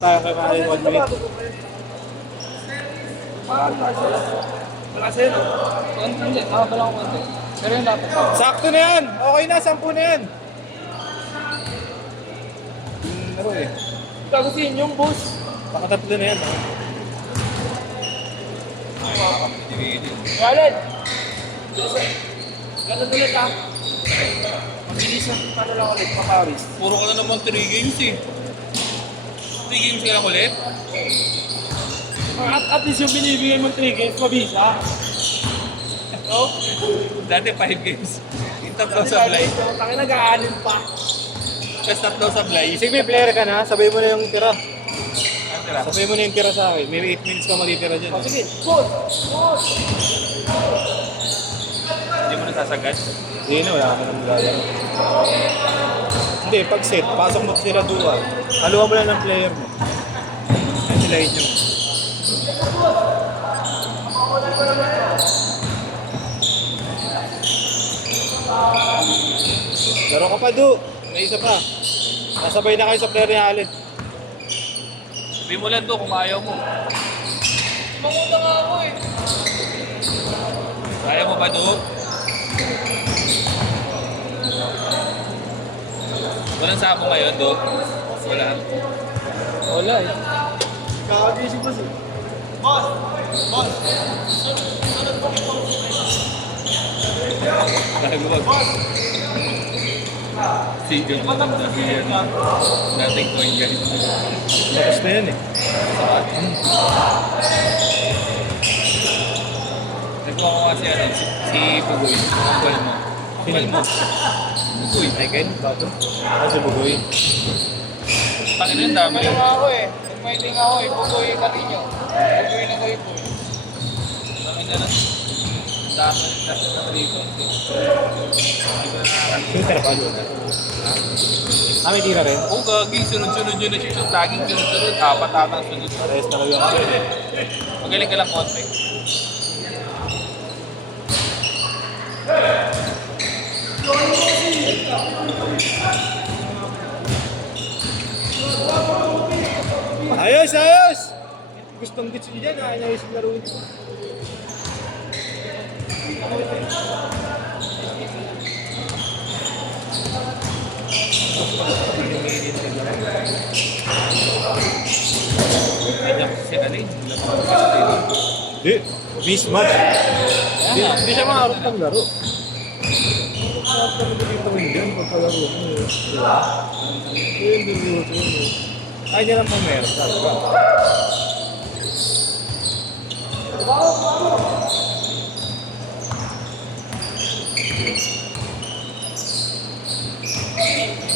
Tayo kay Marin 1 minute. Malakas yun. Hindi, nakabala ko konti. Pero yun dapat. Sakto na yan! Okay na, 10 na yan! Ano eh? Kagusin yung boss. Pakatatlo na yan. Walid! Ganun ulit ah. Mabilisan paano lang ulit, mapawis. Puro ka na naman 3 games eh. 3 games ka lang ulit? At least yung binibigay mong 3 games, mabisa. No? Dati 5 games. Yung tatlo sablay. Tangin nag-aanin pa. Tapos tatlo sablay. Sige, may player ka na, sabay mo na yung tira. Ang tira. Sabay mo na yung tira sa akin. May 8 minutes ka matitira dyan. O sige, boss! Boss! Hindi mo nasasagad. Hindi na, wala ka nang lalaro. Hindi, pag set, pasok mo sila dual. Haluan mo lang ng player mo. Yan sila inyo. Laro ka pa, Du. May isa pa. Nasabay na kayo sa player ni Allen. Sabi mo lang to kung ayaw mo. Manguna nga ako eh. Ayaw mo ba to? Walang sabo ngayon, Do? Wala. Wala eh. Kakagising pa siya. Nagawag. Sige mo lang sabi yan. Dating point guys. Tapos na yan eh. Nagkuha ko kasi ano, si Pugoy. Kumpal mo. Kumpal mo. Pugoy. Ay, kayo, bato. Kasi bugoy. Pangin na yung dami. Ano nga ako eh. May ting ako eh. Bugoy ka rin nyo. Bugoy na kayo po eh. Pangin na lang. Ang dami na dito. Shooter pa doon. Ah, may tira rin? Oo, gagi. Sunod-sunod yun na shoot. Laging sunod-sunod. Apat-apat sunod. Parehas na kayo ako. Magaling ka lang konti. Ayos, ayos! Gustong gits nyo dyan, ayos yung laro ito. Kanya ko si Alin. Di, mismatch. Di siya maharap ng laro. Maharap ka naman dito dyan pagkalaro mo. Diba? Yun, diluto mo. Ay, dyan ang pumersa, diba?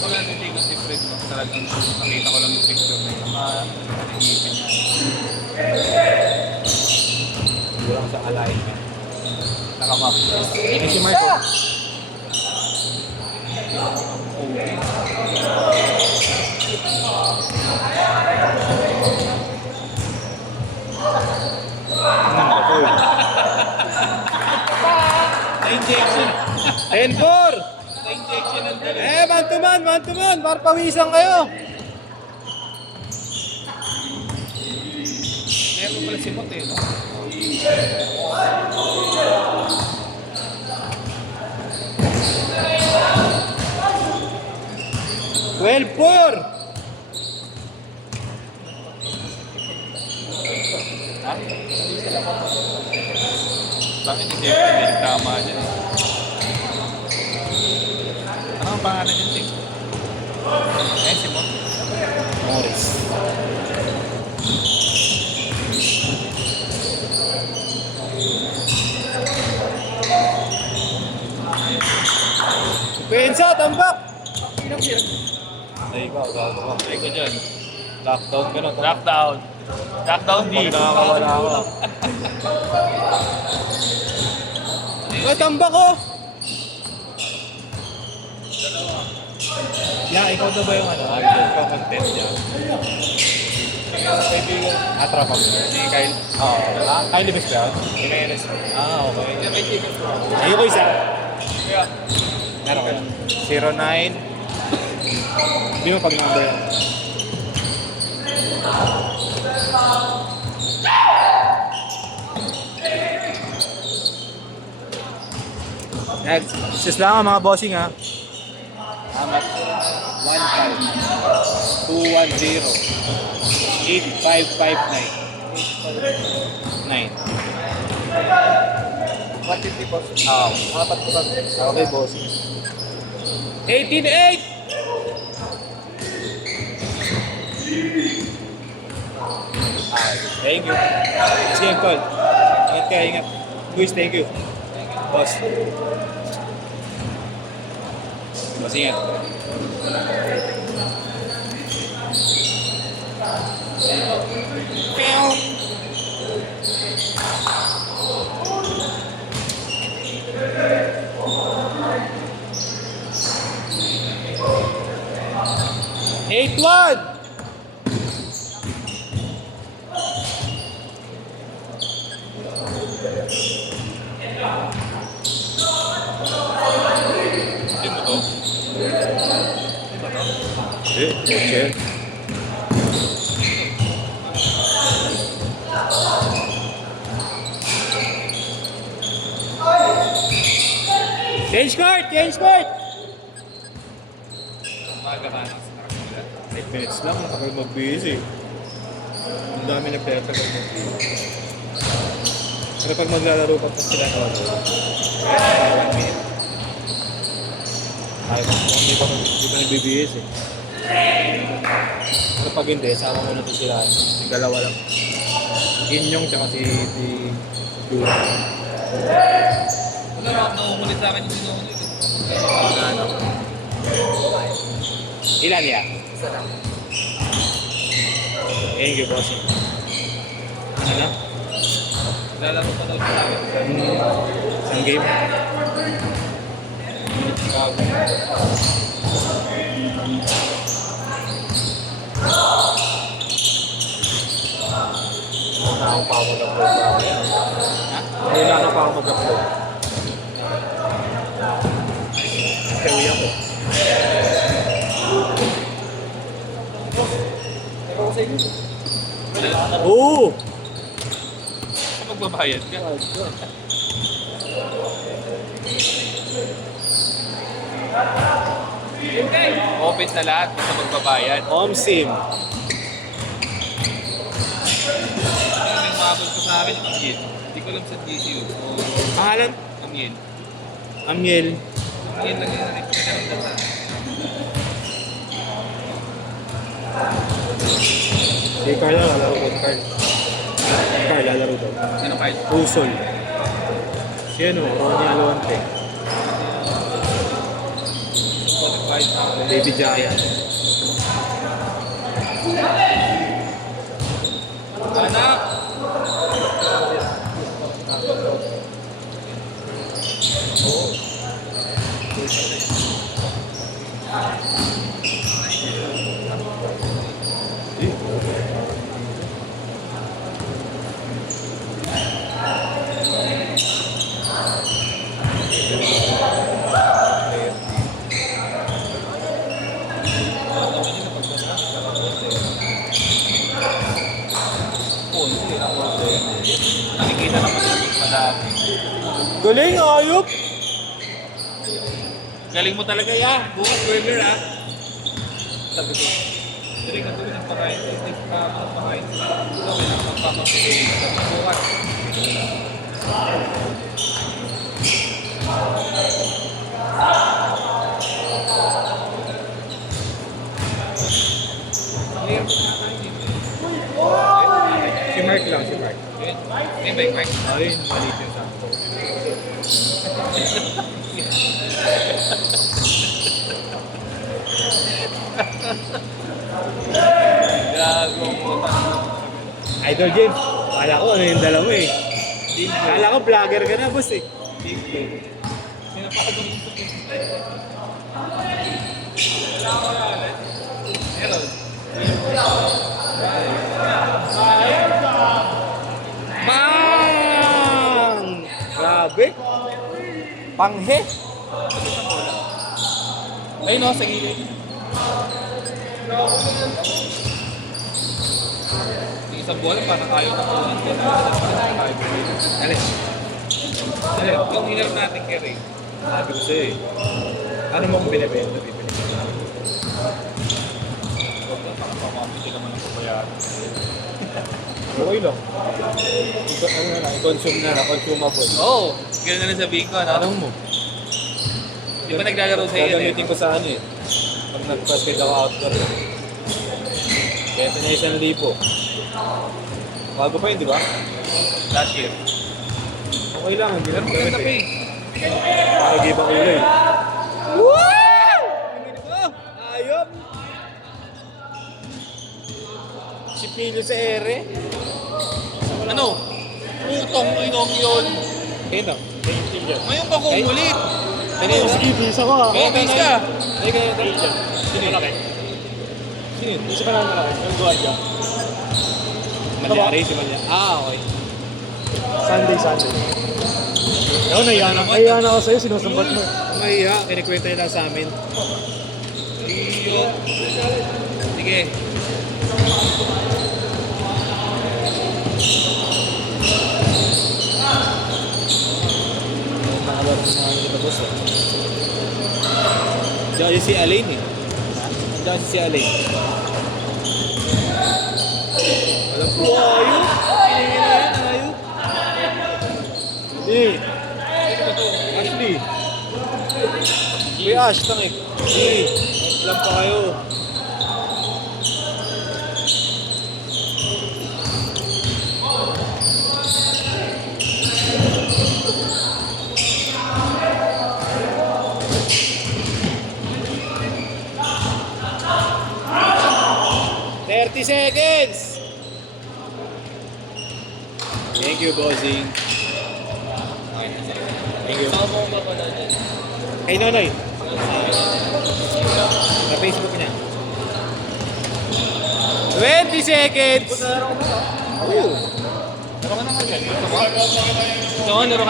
Wala hindi ko si Fred. No? Talagang nakita ko lang yung picture na yun. Isipin niya. Hindi lang sa alignment. Nakamap. Eh, si Michael. Na-injection. 10-4! Na-injection ang dali. Eh, man to man! Para pawisan kayo! Kaya ko pala si Mote, no? Well, 4! Ha? Bakit hindi yung tama dyan eh? Ano ang pangalan dyan, Ting? Eh, si Mote. Morris. Pensa, tambak! Ay, ikaw, gago ka. Try ko dyan. Lockdown ka na. Lockdown. Lockdown D. Pag nakakawala ako. Ay, tambak ko! Yeah, ikaw na ba yung ano? Ikaw content niya. Atrapa mo. Si Kyle. Oo. Kyle Libes ba yun? Jimenez. Okay. May chicken. Ayoko isa. Kaya, Meron kayo. 09. Hindi mo pag number. Next. Sis lang ang mga bossing ha. Amat 15-210-8559. 150 boss. Apat ko kami. Okay, bossing. 18-8! Thank you. Sige, Tol. Ingat ka, ingat. Luis, thank you. Boss. Boss, ingat. Eight one. Hindi mo to? Okay. Change court! Change court! Magkakanak sa kanila. 8 minutes lang, nakapag mag-bihis eh. Ang dami na pera pag mag-bihis. Pero pag maglalaro pa pa sila na kaya 1 minute. Ayaw ko, hindi pa nagbibihis eh. Pero pag hindi, sama mo na ito sila. Yung dalawa lang. Inyong tsaka si Jura. Wala na, nangungulit sa akin yung sinungulit. Ano? Ilan yan? Isa lang. Thank you, boss. Ano na? Lalaro pa daw sa akin. Isang game? Wala akong pa ako mag-upload. Wala na pa ako mag-upload. Kawi ako. Ikaw ko sa inyo. Oo! Kung magbabayad ka. Open na lahat basta magbabayad. Omsim. May mabot ko sa akin yung Amiel. Hindi ko alam sa GCU. Pangalan? Amiel. Amiel. Amiel lang yung pinagdasa. Si Carl lalaro ko. Carl lalaro daw. Sino kahit? Usol. Si ano, Ronnie Alonte. Qualified na ako. David Giant. Anak! Nakikita naman yung madami. Galing, ayop! Galing mo talaga ya. Bukas burger ha. Sabi ko. Hindi ka tuloy ng pakain. Hindi ka ng pakain. Sabi na magpapakili. Sabi ko bukas. Clear mo na kayo dito. Si Mark lang, si Mark. May bike Mike. Ayun, maliit yung sakto. Gago mo. Idol James, kala ko ano yung dalawa eh. Kala ko vlogger ka na, boss eh. Sino pa ako dun sa Meron. Bang! Grabe. Panghe. Ayun o, sa gilid. Yung isang bola, parang ayaw na kulang ko. Alin? Yung hinarap natin kay Ray. Sabi ko sa'yo eh. Ano mo kung binibenta? Bibili ka na. Huwag ka, makapamamiti ka man ng pabayaan. Okay lang. Ano na lang, consume na lang, consumable. Oo, ganun na lang sabihin ko, ano? Anong mo? Di ba naglalaro sa iyo? Gagamitin ko sa ano eh. Pag nag-basket ako outdoor eh. Kaya ito na 1,000. Bago pa yun, di ba? Last year. Okay lang, hindi Pero lang maganda pa gamit eh. eh. Pakagibang ulo eh. Ayop! Si Pilio sa ere. Ano? Putong inong yun. Ito, Pilio. Ngayon pa kung ulit. Ano yun? Sige, bisa ko ah. Oo, bis ka. Ay, kaya ito. Sino yun? Sino yun? Isa pa naman malaki. Yung guardia. Malyari, si Malyari. Okay. Sunday. Ako, nahiya na ako sa'yo, sinusumbat mo. Mahiya, kinikwenta nila sa amin. Iyo. Sige. Nakalaro sa amin ito, boss. Diyan kasi si Alain eh. Diyan kasi si Alain. Walang po, ayun. Pinigin na yan, ayun. Hindi. Ashley. Kuya Ash, tangik. Hindi. Lang pa kayo. Seconds! Thank you, bossing. Thank you. Saan mo ba pala dyan? Kay Nonoy. Sa Facebook niya. 20 seconds! Laro ko ba? Oh. Laro ka na nga dyan. Ito mo? Ito, laro ka